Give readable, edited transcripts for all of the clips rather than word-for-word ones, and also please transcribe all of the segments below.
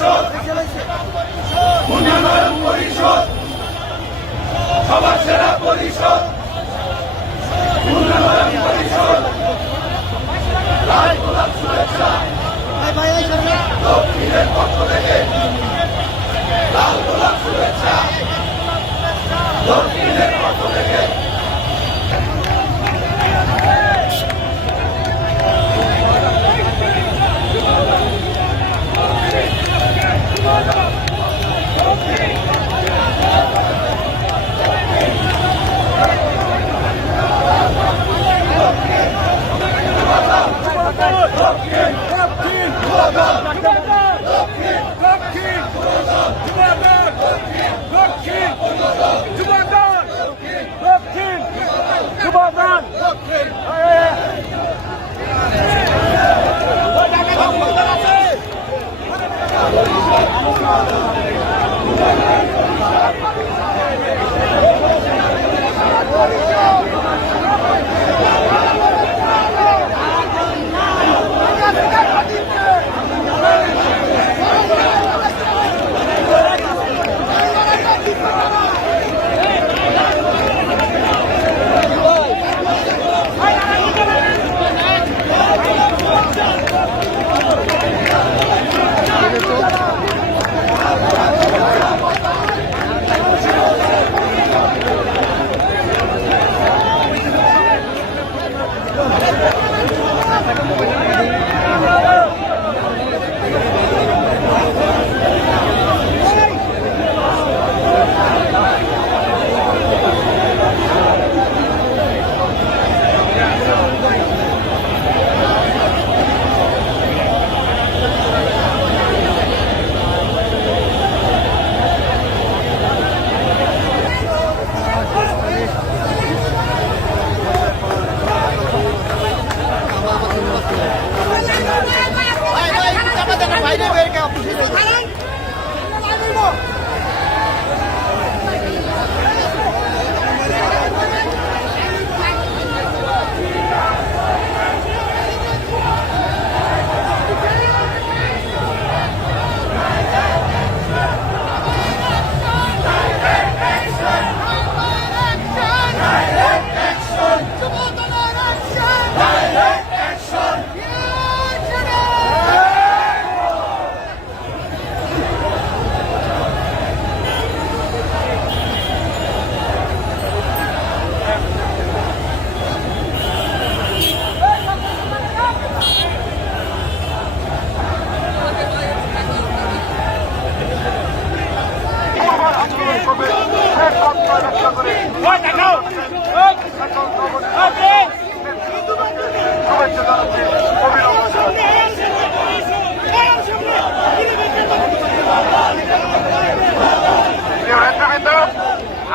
পরিষদ, উন্নয়ন পরিষদ, সবার সেরা পরিষদ, উন্নয়ন পরিষদ, লাল গোলাপ শুভেচ্ছা দক্ষিণের পক্ষ থেকে, লাল গোলাপ শুভেচ্ছা দক্ষিণের পক্ষ থেকে।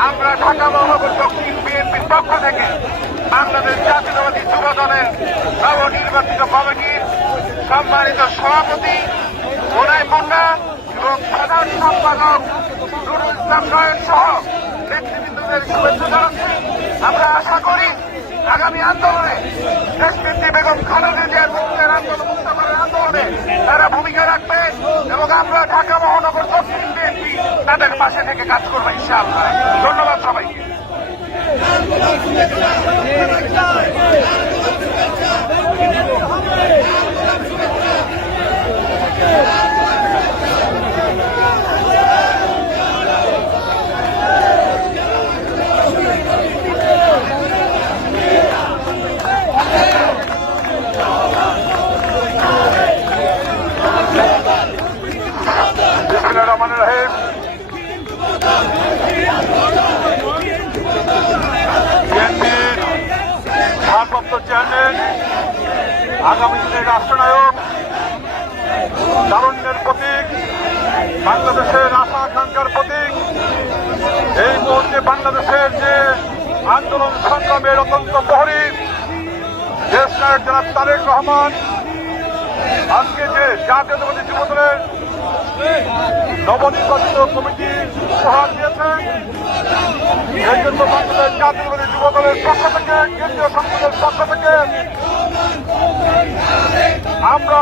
আমরা ঢাকা মহানগর দক্ষিণ বিএনপির পক্ষ থেকে বাংলাদেশ জাতীয়তাবাদী যুব দলের নবনির্বাচিত কমিটির সম্মানিত সভাপতি গোনাই মুন্ডা এবং সাধারণ সম্পাদক নুরুল ইসলাম নয়ন সহ নেতৃবৃন্দদের শুভেচ্ছা জানাচ্ছি। আমরা আশা করি আগামী আন্দোলনে দেশনেত্রী বেগম খালেদা জিয়ার মুক্তির আন্দোলনে তারা ভূমিকা রাখবে এবং আমরা ঢাকা মহানগর দক্ষিণ বিএনপি তাদের পাশে থেকে কাজ করবো ইনশাআল্লাহ। ধন্যবাদ সবাইকে। ভারপ্রাপ্ত চেয়ারম্যান, আগামী দিনের রাষ্ট্রনায়ক, তারুণ্যের প্রতীক, বাংলাদেশের আশা আকাঙ্ক্ষার প্রতীক, এই মুহূর্তে বাংলাদেশের যে আন্দোলন সংগ্রামের অত্যন্ত প্রহরী দেশ নায়ক জনাব তারেক রহমান আজকে যে জাতীয়তাবাদী যুব দলের নবনির্বাচিত কমিটি উপহার দিয়েছেন, এই জন্য বাংলাদেশ জাতীয়তাবাদী যুব দলের পক্ষ থেকে, কেন্দ্রীয় সংসদের পক্ষ থেকে আমরা